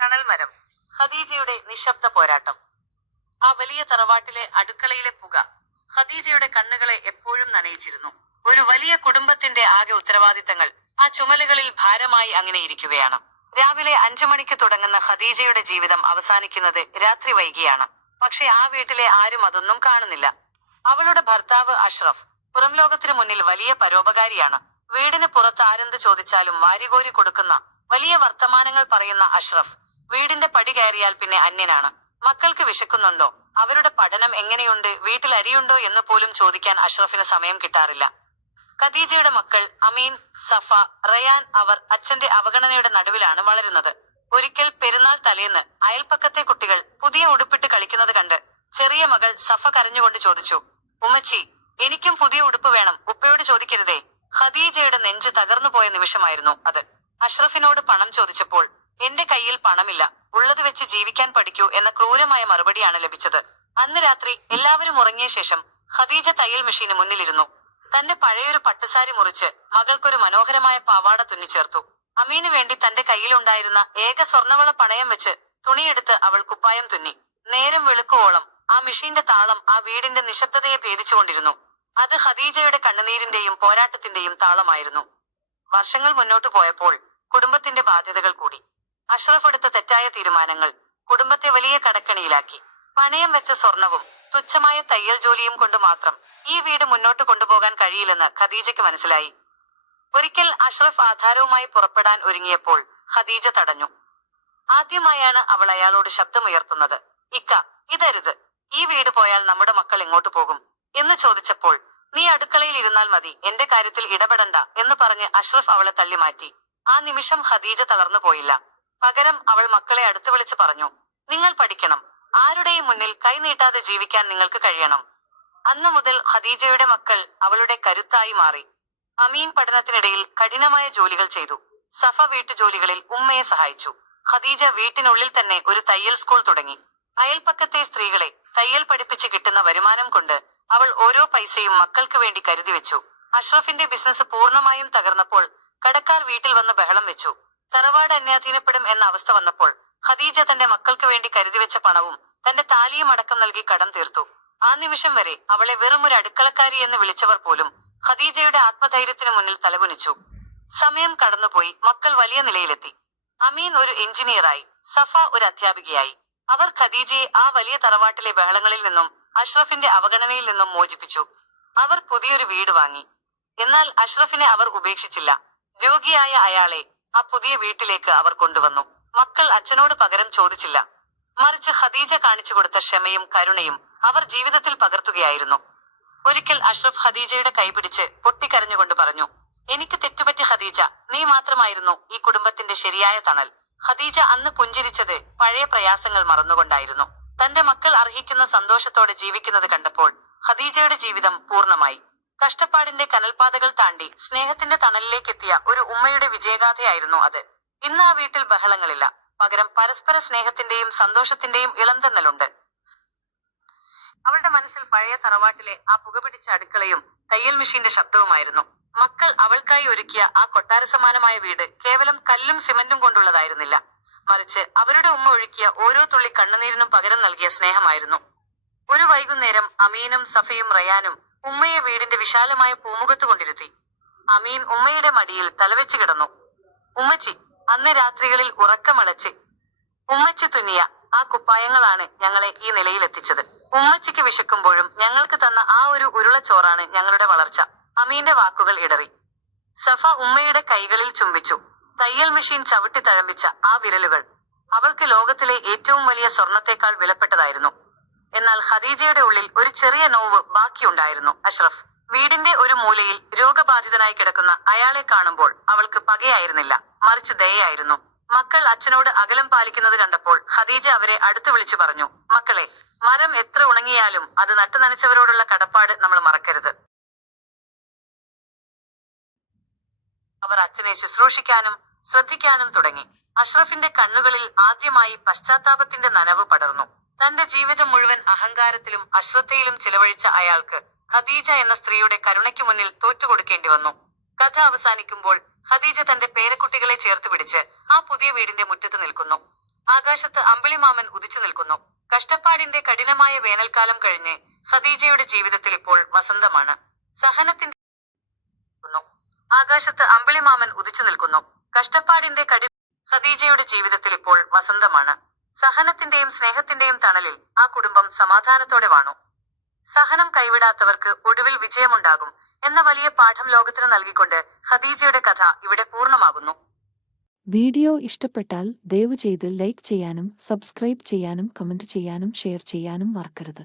തണൽമരം. ഖദീജയുടെ നിശബ്ദ പോരാട്ടം. ആ വലിയ തറവാട്ടിലെ അടുക്കളയിലെ പുക ഖദീജയുടെ കണ്ണുകളെ എപ്പോഴും നനയിച്ചിരുന്നു. ഒരു വലിയ കുടുംബത്തിന്റെ ആകെ ഉത്തരവാദിത്തങ്ങൾ ആ ചുമലുകളിൽ ഭാരമായി അങ്ങനെ ഇരിക്കുകയാണ്. രാവിലെ 5 മണിക്ക് തുടങ്ങുന്ന ഖദീജയുടെ ജീവിതം അവസാനിക്കുന്നത് രാത്രി വൈകിയാണ്. പക്ഷെ ആ വീട്ടിലെ ആരും അതൊന്നും കാണുന്നില്ല. അവളുടെ ഭർത്താവ് അഷ്റഫ് പുറം ലോകത്തിന് മുന്നിൽ വലിയ പരോപകാരിയാണ്. വീടിന് പുറത്ത് ആരെന്ത് ചോദിച്ചാലും വാരികോരി കൊടുക്കുന്ന വലിയ വർത്തമാനങ്ങൾ പറയുന്ന അഷ്റഫ് വീടിന്റെ പടി കയറിയാൽ പിന്നെ അന്യനാണ്. മക്കൾക്ക് വിശക്കുന്നുണ്ടോ, അവരുടെ പഠനം എങ്ങനെയുണ്ട്, വീട്ടിൽ അരിയുണ്ടോ എന്ന് പോലും ചോദിക്കാൻ അഷ്റഫിന് സമയം കിട്ടാറില്ല. ഖദീജയുടെ മക്കൾ അമീൻ, സഫ, റയാൻ അവർ അച്ഛന്റെ അവഗണനയുടെ നടുവിലാണ് വളരുന്നത്. ഒരിക്കൽ പെരുന്നാൾ തലേന്ന് അയൽപ്പക്കത്തെ കുട്ടികൾ പുതിയ ഉടുപ്പിട്ട് കളിക്കുന്നത് കണ്ട് ചെറിയ മകൾ സഫ കരഞ്ഞുകൊണ്ട് ചോദിച്ചു, ഉമ്മച്ചി എനിക്കും പുതിയ ഉടുപ്പ് വേണം, ഉപ്പയോട് ചോദിക്കരുതേ. ഖദീജയുടെ നെഞ്ച് തകർന്നു പോയ നിമിഷമായിരുന്നു അത്. അഷ്റഫിനോട് പണം ചോദിച്ചപ്പോൾ എന്റെ കയ്യിൽ പണമില്ല, ഉള്ളത് വെച്ച് ജീവിക്കാൻ പഠിക്കൂ എന്ന ക്രൂരമായ മറുപടിയാണ് ലഭിച്ചത്. അന്ന് രാത്രി എല്ലാവരും ഉറങ്ങിയ ശേഷം ഖദീജ തയ്യൽ മെഷീന് മുന്നിലിരുന്നു. തന്റെ പഴയൊരു പട്ടുസാരി മുറിച്ച് മകൾക്കൊരു മനോഹരമായ പാവാട തുന്നിച്ചേർത്തു. അമീന് വേണ്ടി തന്റെ കയ്യിലുണ്ടായിരുന്ന ഏക സ്വർണവള പണയം വെച്ച് തുണിയെടുത്ത് അവൾ കുപ്പായം തുന്നി. നേരം വെളുക്കുവോളം ആ മെഷീന്റെ താളം ആ വീടിന്റെ നിശബ്ദതയെ ഭേദിച്ചുകൊണ്ടിരുന്നു. അത് ഖദീജയുടെ കണ്ണുനീരിന്റെയും പോരാട്ടത്തിന്റെയും താളമായിരുന്നു. വർഷങ്ങൾ മുന്നോട്ടു പോയപ്പോൾ കുടുംബത്തിന്റെ ബാധ്യതകൾ കൂടി. അഷ്റഫ് എടുത്ത തെറ്റായ തീരുമാനങ്ങൾ കുടുംബത്തെ വലിയ കടക്കണിയിലാക്കി. പണയം വെച്ച സ്വർണവും തുച്ഛമായ തയ്യൽ ജോലിയും കൊണ്ട് മാത്രം ഈ വീട് മുന്നോട്ട് കൊണ്ടുപോകാൻ കഴിയില്ലെന്ന് ഖദീജയ്ക്ക് മനസ്സിലായി. ഒരിക്കൽ അഷ്റഫ് ആധാരവുമായി പുറപ്പെടാൻ ഒരുങ്ങിയപ്പോൾ ഖദീജ തടഞ്ഞു. ആദ്യമായാണ് അവൾ അയാളോട് ശബ്ദമുയർത്തുന്നത്. ഇക്ക, ഇതരുത്, ഈ വീട് പോയാൽ നമ്മുടെ മക്കൾ എങ്ങോട്ട് പോകും എന്ന് ചോദിച്ചപ്പോൾ നീ അടുക്കളയിൽ ഇരുന്നാൽ മതി, എന്റെ കാര്യത്തിൽ ഇടപെടണ്ട എന്ന് പറഞ്ഞ് അഷ്റഫ് അവളെ തള്ളിമാറ്റി. ആ നിമിഷം ഖദീജ തളർന്നു പോയില്ല. പകരം അവൾ മക്കളെ അടുത്ത് വിളിച്ച് പറഞ്ഞു, നിങ്ങൾ പഠിക്കണം, ആരുടെയും മുന്നിൽ കൈനീട്ടാതെ ജീവിക്കാൻ നിങ്ങൾക്ക് കഴിയണം. അന്നു മുതൽ ഖദീജയുടെ മക്കൾ അവളുടെ കരുത്തായി മാറി. അമീൻ പഠനത്തിനിടയിൽ കഠിനമായ ജോലികൾ ചെയ്തു. സഫ വീട്ടുജോലികളിൽ ഉമ്മയെ സഹായിച്ചു. ഖദീജ വീട്ടിനുള്ളിൽ തന്നെ ഒരു തയ്യൽ സ്കൂൾ തുടങ്ങി. അയൽപ്പക്കത്തെ സ്ത്രീകളെ തയ്യൽ പഠിപ്പിച്ച് കിട്ടുന്ന വരുമാനം കൊണ്ട് അവൾ ഓരോ പൈസയും മക്കൾക്ക് വേണ്ടി കരുതി വെച്ചു. അഷ്റഫിന്റെ ബിസിനസ് പൂർണ്ണമായും തകർന്നപ്പോൾ കടക്കാർ വീട്ടിൽ വന്ന് ബഹളം വെച്ചു. തറവാട് അന്യാധീനപ്പെടും എന്ന അവസ്ഥ വന്നപ്പോൾ ഖദീജ തന്റെ മക്കൾക്ക് വേണ്ടി കരുതിവെച്ച പണവും തന്റെ താലിയും അടക്കം നൽകി കടം തീർത്തു. ആ നിമിഷം വരെ അവളെ വെറും ഒരു അടുക്കളക്കാരി എന്ന് വിളിച്ചവർ പോലും ഖദീജയുടെ ആത്മധൈര്യത്തിന് മുന്നിൽ തലകുനിച്ചു. സമയം കടന്നുപോയി. മക്കൾ വലിയ നിലയിലെത്തി. അമീൻ ഒരു എഞ്ചിനീയറായി, സഫ ഒരു അധ്യാപികയായി. അവർ ഖദീജയെ ആ വലിയ തറവാട്ടിലെ ബഹളങ്ങളിൽ നിന്നും അഷ്റഫിന്റെ അവഗണനയിൽ നിന്നും മോചിപ്പിച്ചു. അവർ പുതിയൊരു വീട് വാങ്ങി. എന്നാൽ അഷ്റഫിനെ അവർ ഉപേക്ഷിച്ചില്ല. രോഗിയായ അയാളെ ആ പുതിയ വീട്ടിലേക്ക് അവർ കൊണ്ടുവന്നു. മക്കൾ അച്ഛനോട് പകരം ചോദിച്ചില്ല, മറിച്ച് ഖദീജ കാണിച്ചു കൊടുത്ത ക്ഷമയും കരുണയും അവർ ജീവിതത്തിൽ പകർത്തുകയായിരുന്നു. ഒരിക്കൽ അഷ്റഫ് ഖദീജയുടെ കൈപിടിച്ച് പൊട്ടിക്കരഞ്ഞുകൊണ്ട് പറഞ്ഞു, എനിക്ക് തെറ്റുപറ്റി ഖദീജ, നീ മാത്രമായിരുന്നു ഈ കുടുംബത്തിന്റെ ശരിയായ തണൽ. ഖദീജ അന്ന് പുഞ്ചിരിച്ചത് പഴയ പ്രയാസങ്ങൾ മറന്നുകൊണ്ടായിരുന്നു. തന്റെ മക്കൾ അർഹിക്കുന്ന സന്തോഷത്തോടെ ജീവിക്കുന്നത് കണ്ടപ്പോൾ ഖദീജയുടെ ജീവിതം പൂർണ്ണമായി. കഷ്ടപ്പാടിന്റെ കനൽപാതകൾ താണ്ടി സ്നേഹത്തിന്റെ തണലിലേക്കെത്തിയ ഒരു ഉമ്മയുടെ വിജയഗാഥയായിരുന്നു അത്. ഇന്ന് ആ വീട്ടിൽ ബഹളങ്ങളില്ല, പകരം പരസ്പര സ്നേഹത്തിന്റെയും സന്തോഷത്തിന്റെയും ഇളംതെന്നലുണ്ട്. അവളുടെ മനസ്സിൽ പഴയ തറവാട്ടിലെ ആ പുകപിടിച്ച അടുക്കളയും തയ്യൽ മെഷീന്റെ ശബ്ദവുമായിരുന്നു. മക്കൾ അവൾക്കായി ഒരുക്കിയ ആ കൊട്ടാരസമാനമായ വീട് കേവലം കല്ലും സിമന്റും കൊണ്ടുള്ളതായിരുന്നില്ല, മറിച്ച് അവരുടെ ഉമ്മ ഒഴുക്കിയ ഓരോ തുള്ളി കണ്ണുനീരിനും പകരം നൽകിയ സ്നേഹമായിരുന്നു. ഒരു വൈകുന്നേരം അമീനും സഫയും റയാനും ഉമ്മയെ വീടിന്റെ വിശാലമായ പൂമുഖത്ത് കൊണ്ടിരുത്തി. അമീൻ ഉമ്മയുടെ മടിയിൽ തലവെച്ച് കിടന്നു. ഉമ്മച്ചി, അന്ന് രാത്രികളിൽ ഉറക്കമളച്ച് ഉമ്മച്ചി തുന്നിയ ആ കുപ്പായങ്ങളാണ് ഞങ്ങളെ ഈ നിലയിലെത്തിച്ചത്. ഉമ്മച്ചിക്ക് വിശക്കുമ്പോഴും ഞങ്ങൾക്ക് തന്ന ആ ഒരു ഉരുളച്ചോറാണ് ഞങ്ങളുടെ വളർച്ച. അമീന്റെ വാക്കുകൾ ഇടറി. സഫ ഉമ്മയുടെ കൈകളിൽ ചുംബിച്ചു. തയ്യൽ മെഷീൻ ചവിട്ടി തഴമ്പിച്ച ആ വിരലുകൾ അവൾക്ക് ലോകത്തിലെ ഏറ്റവും വലിയ സ്വർണത്തേക്കാൾ വിലപ്പെട്ടതായിരുന്നു. എന്നാൽ ഖദീജയുടെ ഉള്ളിൽ ഒരു ചെറിയ നോവ് ബാക്കിയുണ്ടായിരുന്നു. അഷ്റഫ് വീടിന്റെ ഒരു മൂലയിൽ രോഗബാധിതനായി കിടക്കുന്ന അയാളെ കാണുമ്പോൾ അവൾക്ക് പകയായിരുന്നില്ല, മറിച്ച് ദയയായിരുന്നു. മക്കൾ അച്ഛനോട് അകലം പാലിക്കുന്നത് കണ്ടപ്പോൾ ഖദീജ അവരെ അടുത്ത് വിളിച്ചു പറഞ്ഞു, മക്കളെ, മരം എത്ര ഉണങ്ങിയാലും അത് നട്ടുനനച്ചവരോടുള്ള കടപ്പാട് നമ്മൾ മറക്കരുത്. അവർ അച്ഛനെ ശുശ്രൂഷിക്കാനും ശ്രദ്ധിക്കാനും തുടങ്ങി. അഷ്റഫിന്റെ കണ്ണുകളിൽ ആദ്യമായി പശ്ചാത്താപത്തിന്റെ നനവ് പടർന്നു. തന്റെ ജീവിതം മുഴുവൻ അഹങ്കാരത്തിലും അശ്രദ്ധയിലും ചിലവഴിച്ച അയാൾക്ക് ഖദീജ എന്ന സ്ത്രീയുടെ കരുണയ്ക്ക് മുന്നിൽ തോറ്റുകൊടുക്കേണ്ടി വന്നു. കഥ അവസാനിക്കുമ്പോൾ ഖദീജ തന്റെ പേരക്കുട്ടികളെ ചേർത്ത് പിടിച്ച് ആ പുതിയ വീടിന്റെ മുറ്റത്ത് നിൽക്കുന്നു. ആകാശത്ത് അമ്പിളിമാമൻ ഉദിച്ചു നിൽക്കുന്നു. കഷ്ടപ്പാടിന്റെ കഠിനമായ വേനൽക്കാലം കഴിഞ്ഞ് ഖദീജയുടെ ജീവിതത്തിൽ ഇപ്പോൾ വസന്തമാണ്. സഹനത്തിന്റെ ആകാശത്ത് അമ്പിളിമാമൻ ഉദിച്ചു നിൽക്കുന്നു. കഷ്ടപ്പാടിന്റെ ഖദീജയുടെ ജീവിതത്തിൽ ഇപ്പോൾ വസന്തമാണ്. സഹനത്തിന്റെയും സ്നേഹത്തിന്റെയും തണലിൽ ആ കുടുംബം സമാധാനത്തോടെ വാണു. സഹനം കൈവിടാത്തവർക്ക് ഒടുവിൽ വിജയമുണ്ടാകും എന്ന വലിയ പാഠം ലോകത്തിന് നൽകിക്കൊണ്ട് ഖദീജയുടെ കഥ ഇവിടെ പൂർണ്ണമാകുന്നു. വീഡിയോ ഇഷ്ടപ്പെട്ടാൽ ദയവുചെയ്ത് ലൈക്ക് ചെയ്യാനും സബ്സ്ക്രൈബ് ചെയ്യാനും കമന്റ് ചെയ്യാനും ഷെയർ ചെയ്യാനും മറക്കരുത്.